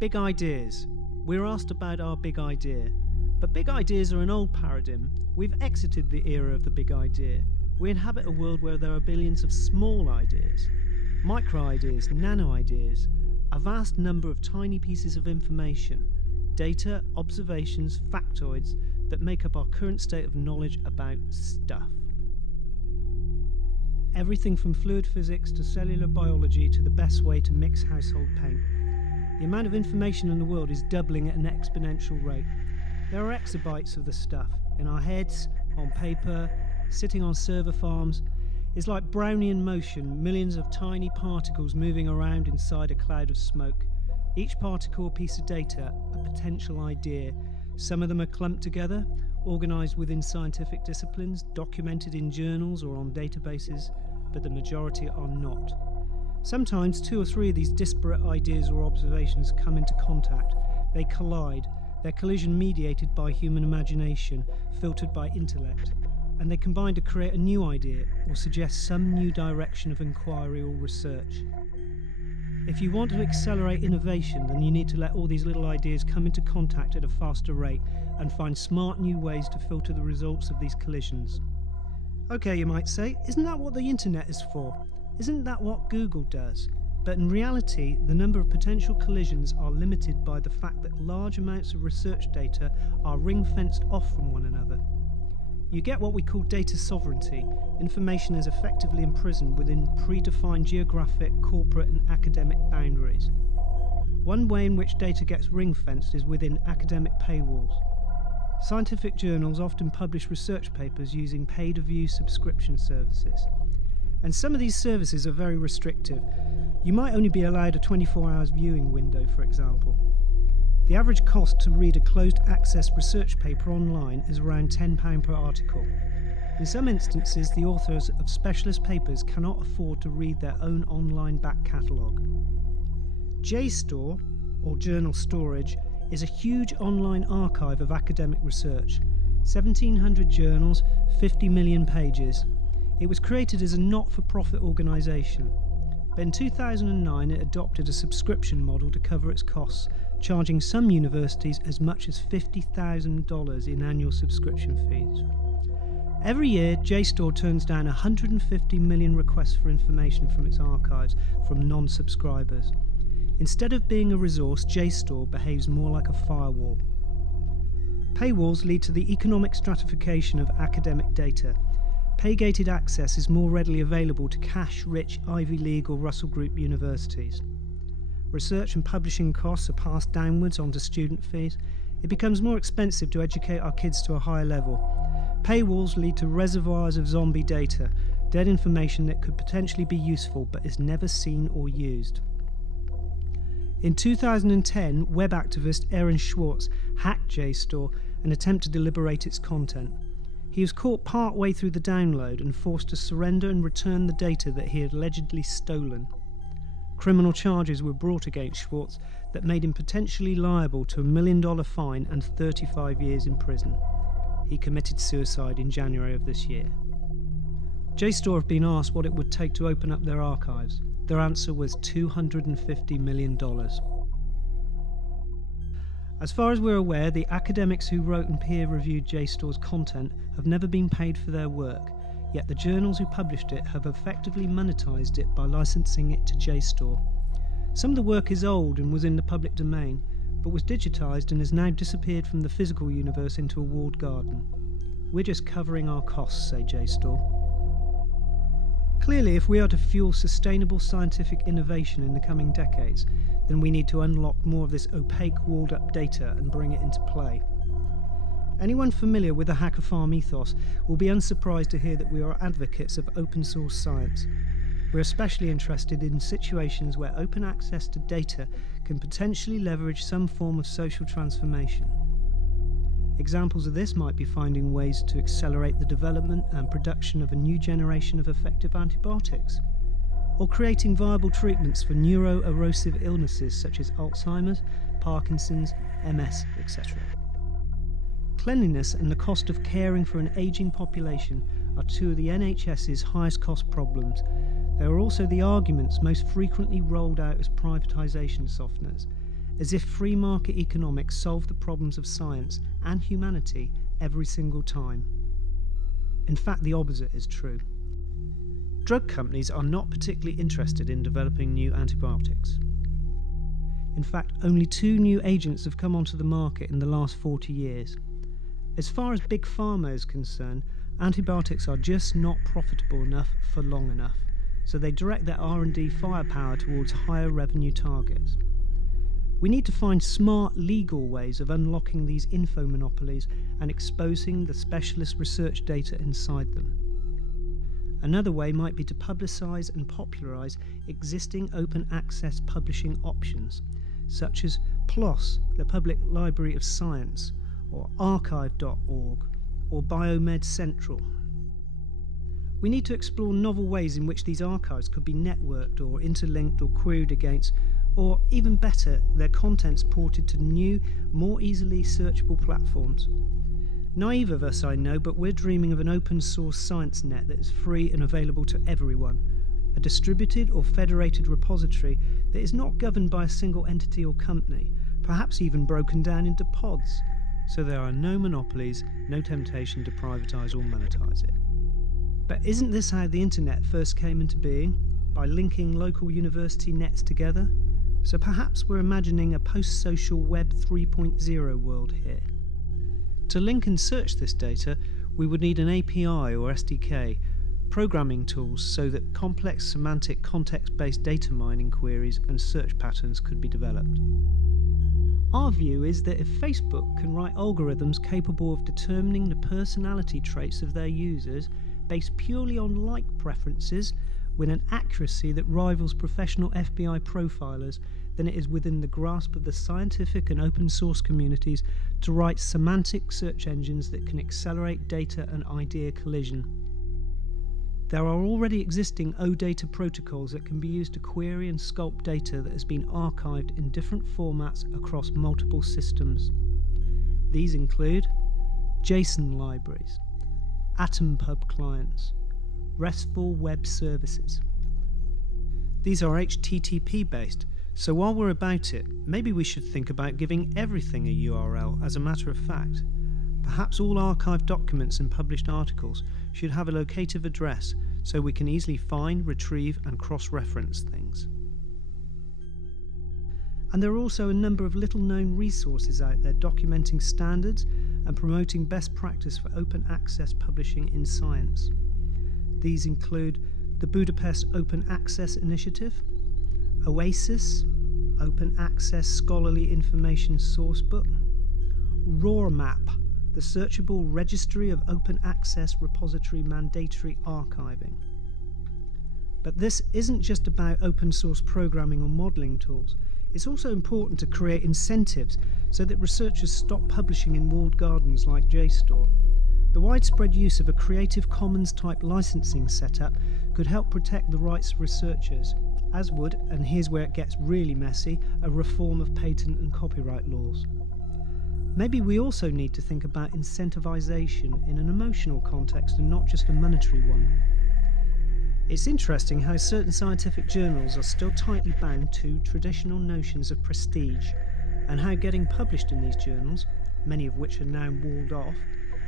Big ideas. We're asked about our big idea. But big ideas are an old paradigm. We've exited the era of the big idea. We inhabit a world where there are billions of small ideas, micro ideas, nano ideas, a vast number of tiny pieces of information, data, observations, factoids that make up our current state of knowledge about stuff. Everything from fluid physics to cellular biology to the best way to mix household paint. The amount of information in the world is doubling at an exponential rate. There are exabytes of the stuff in our heads, on paper, sitting on server farms. It's like Brownian motion, millions of tiny particles moving around inside a cloud of smoke. Each particle a piece of data, a potential idea. Some of them are clumped together, organised within scientific disciplines, documented in journals or on databases, but the majority are not. Sometimes 2 or 3 of these disparate ideas or observations come into contact. They collide, their collision mediated by human imagination, filtered by intellect, and they combine to create a new idea or suggest some new direction of inquiry or research. If you want to accelerate innovation, then you need to let all these little ideas come into contact at a faster rate and find smart new ways to filter the results of these collisions. Okay, you might say, isn't that what the internet is for? Isn't that what Google does? But in reality, the number of potential collisions are limited by the fact that large amounts of research data are ring-fenced off from one another. You get what we call data sovereignty. Information is effectively imprisoned within predefined geographic, corporate and academic boundaries. One way in which data gets ring-fenced is within academic paywalls. Scientific journals often publish research papers using pay-to-view subscription services. And some of these services are very restrictive. You might only be allowed a 24 hours viewing window, for example. The average cost to read a closed access research paper online is around £10 per article. In some instances, the authors of specialist papers cannot afford to read their own online back catalogue. JSTOR, or Journal Storage, is a huge online archive of academic research. 1,700 journals, 50 million pages. It was created as a not-for-profit organisation, but in 2009 it adopted a subscription model to cover its costs, charging some universities as much as $50,000 in annual subscription fees. Every year, JSTOR turns down 150 million requests for information from its archives from non-subscribers. Instead of being a resource, JSTOR behaves more like a firewall. Paywalls lead to the economic stratification of academic data. Pay-gated access is more readily available to cash-rich Ivy League or Russell Group universities. Research and publishing costs are passed downwards onto student fees. It becomes more expensive to educate our kids to a higher level. Paywalls lead to reservoirs of zombie data, dead information that could potentially be useful but is never seen or used. In 2010, web activist Aaron Schwartz hacked JSTOR and attempted to liberate its content. He was caught part way through the download and forced to surrender and return the data that he had allegedly stolen. Criminal charges were brought against Schwartz that made him potentially liable to $1 million fine and 35 years in prison. He committed suicide in January of this year. JSTOR have been asked what it would take to open up their archives. Their answer was $250 million. As far as we're aware, the academics who wrote and peer-reviewed JSTOR's content have never been paid for their work, yet the journals who published it have effectively monetized it by licensing it to JSTOR. Some of the work is old and was in the public domain, but was digitized and has now disappeared from the physical universe into a walled garden. We're just covering our costs, say JSTOR. Clearly, if we are to fuel sustainable scientific innovation in the coming decades, then we need to unlock more of this opaque, walled-up data and bring it into play. Anyone familiar with the hacker farm ethos will be unsurprised to hear that we are advocates of open-source science. We're especially interested in situations where open access to data can potentially leverage some form of social transformation. Examples of this might be finding ways to accelerate the development and production of a new generation of effective antibiotics, or creating viable treatments for neuro-erosive illnesses such as Alzheimer's, Parkinson's, MS, etc. Cleanliness and the cost of caring for an ageing population are two of the NHS's highest cost problems. They are also the arguments most frequently rolled out as privatisation softeners. as if free market economics solved the problems of science and humanity every single time. In fact, the opposite is true. Drug companies are not particularly interested in developing new antibiotics. In fact, only 2 new agents have come onto the market in the last 40 years. As far as Big Pharma is concerned, antibiotics are just not profitable enough for long enough, so they direct their R&D firepower towards higher revenue targets. We need to find smart legal ways of unlocking these info monopolies and exposing the specialist research data inside them. Another way might be to publicise and popularise existing open access publishing options, such as PLOS, the Public Library of Science, or archive.org, or Biomed Central. We need to explore novel ways in which these archives could be networked or interlinked or queried against, or even better, their contents ported to new, more easily searchable platforms. Naive of us, I know, but we're dreaming of an open source science net that is free and available to everyone, a distributed or federated repository that is not governed by a single entity or company, perhaps even broken down into pods, so there are no monopolies, no temptation to privatise or monetise it. But isn't this how the internet first came into being? By linking local university nets together? So perhaps we're imagining a post-social Web 3.0 world here. To link and search this data, we would need an API or SDK, programming tools so that complex semantic context-based data mining queries and search patterns could be developed. Our view is that if Facebook can write algorithms capable of determining the personality traits of their users based purely on like preferences with an accuracy that rivals professional FBI profilers, then it is within the grasp of the scientific and open source communities to write semantic search engines that can accelerate data and idea collision. There are already existing OData protocols that can be used to query and sculpt data that has been archived in different formats across multiple systems. These include JSON libraries, AtomPub clients, RESTful web services. These are HTTP based, so while we're about it, maybe we should think about giving everything a URL as a matter of fact. Perhaps all archived documents and published articles should have a locative address so we can easily find, retrieve and cross-reference things. And there are also a number of little-known resources out there documenting standards and promoting best practice for open access publishing in science. These include the Budapest Open Access Initiative, OASIS, Open Access Scholarly Information Sourcebook, RORMAP, the Searchable Registry of Open Access Repository Mandatory Archiving. But this isn't just about open source programming or modelling tools. It's also important to create incentives so that researchers stop publishing in walled gardens like JSTOR. The widespread use of a Creative Commons type licensing setup could help protect the rights of researchers, as would, and here's where it gets really messy, a reform of patent and copyright laws. Maybe we also need to think about incentivization in an emotional context and not just a monetary one. It's interesting how certain scientific journals are still tightly bound to traditional notions of prestige, and how getting published in these journals, many of which are now walled off,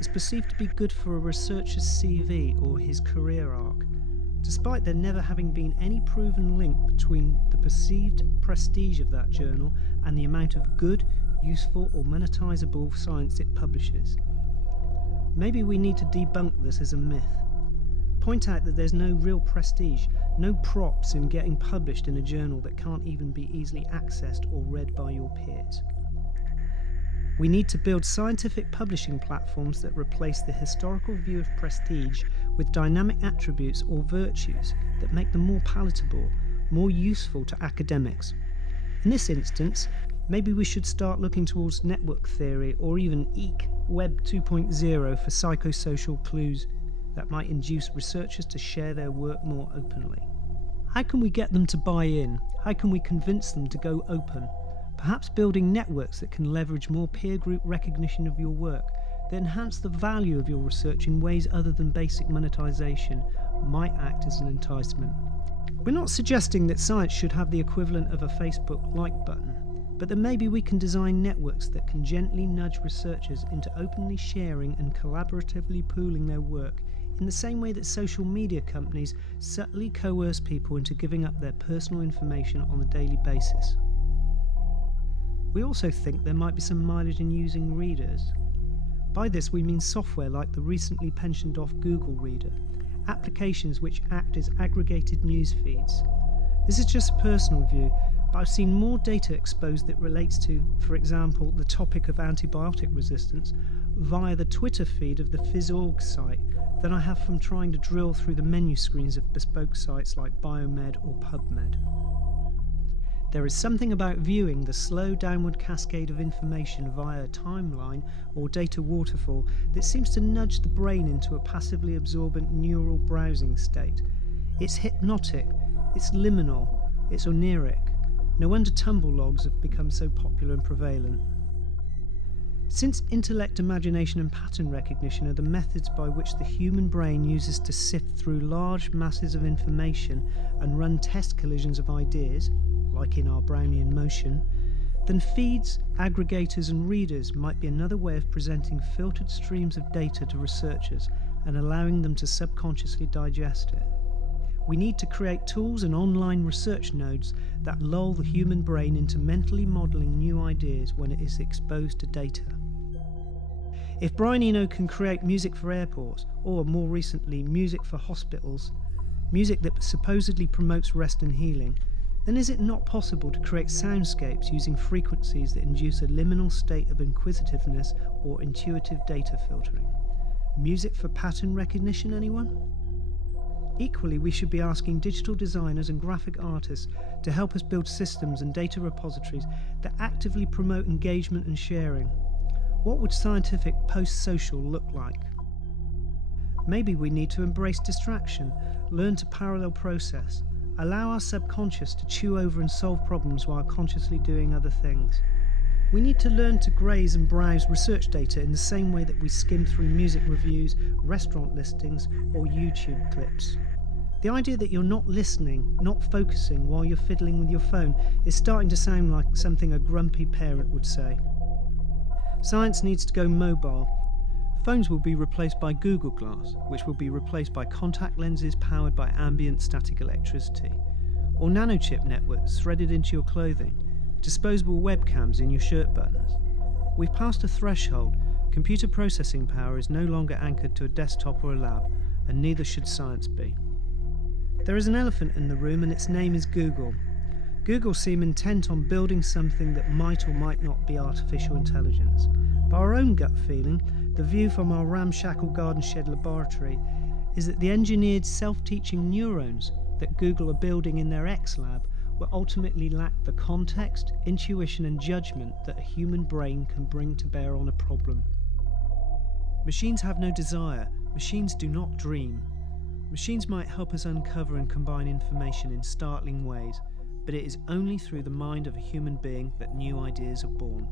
is perceived to be good for a researcher's CV or his career arc, despite there never having been any proven link between the perceived prestige of that journal and the amount of good, useful or monetizable science it publishes. Maybe we need to debunk this as a myth. Point out that there's no real prestige, no props in getting published in a journal that can't even be easily accessed or read by your peers. We need to build scientific publishing platforms that replace the historical view of prestige with dynamic attributes or virtues that make them more palatable, more useful to academics. In this instance, maybe we should start looking towards network theory or even EEC Web 2.0 for psychosocial clues that might induce researchers to share their work more openly. How can we get them to buy in? How can we convince them to go open? Perhaps building networks that can leverage more peer group recognition of your work, that enhance the value of your research in ways other than basic monetization, might act as an enticement. We're not suggesting that science should have the equivalent of a Facebook like button. but that maybe we can design networks that can gently nudge researchers into openly sharing and collaboratively pooling their work in the same way that social media companies subtly coerce people into giving up their personal information on a daily basis. We also think there might be some mileage in using readers. By this we mean software like the recently pensioned off Google Reader, applications which act as aggregated news feeds. This is just a personal view, but I've seen more data exposed that relates to, for example, the topic of antibiotic resistance via the Twitter feed of the PhysOrg site than I have from trying to drill through the menu screens of bespoke sites like Biomed or PubMed. There is something about viewing the slow downward cascade of information via a timeline or data waterfall that seems to nudge the brain into a passively absorbent neural browsing state. It's hypnotic, it's liminal, it's oniric. No wonder tumble logs have become so popular and prevalent. Since intellect, imagination and pattern recognition are the methods by which the human brain uses to sift through large masses of information and run test collisions of ideas, like in our Brownian motion, then feeds, aggregators and readers might be another way of presenting filtered streams of data to researchers and allowing them to subconsciously digest it. We need to create tools and online research nodes that lull the human brain into mentally modelling new ideas when it is exposed to data. If Brian Eno can create music for airports, or more recently, music for hospitals, music that supposedly promotes rest and healing, then is it not possible to create soundscapes using frequencies that induce a liminal state of inquisitiveness or intuitive data filtering? Music for pattern recognition, anyone? Equally, we should be asking digital designers and graphic artists to help us build systems and data repositories that actively promote engagement and sharing. What would scientific post-social look like? Maybe we need to embrace distraction, learn to parallel process, allow our subconscious to chew over and solve problems while consciously doing other things. We need to learn to graze and browse research data in the same way that we skim through music reviews, restaurant listings, or YouTube clips. The idea that you're not listening, not focusing while you're fiddling with your phone is starting to sound like something a grumpy parent would say. Science needs to go mobile. Phones will be replaced by Google Glass, which will be replaced by contact lenses powered by ambient static electricity, or nanochip networks threaded into your clothing, disposable webcams in your shirt buttons. We've passed a threshold. Computer processing power is no longer anchored to a desktop or a lab, and neither should science be. There is an elephant in the room, and its name is Google. Google seem intent on building something that might or might not be artificial intelligence. By our own gut feeling, the view from our ramshackle garden shed laboratory is that the engineered self-teaching neurons that Google are building in their X lab will ultimately lack the context, intuition and judgment that a human brain can bring to bear on a problem. Machines have no desire. Machines do not dream. Machines might help us uncover and combine information in startling ways, but it is only through the mind of a human being that new ideas are born.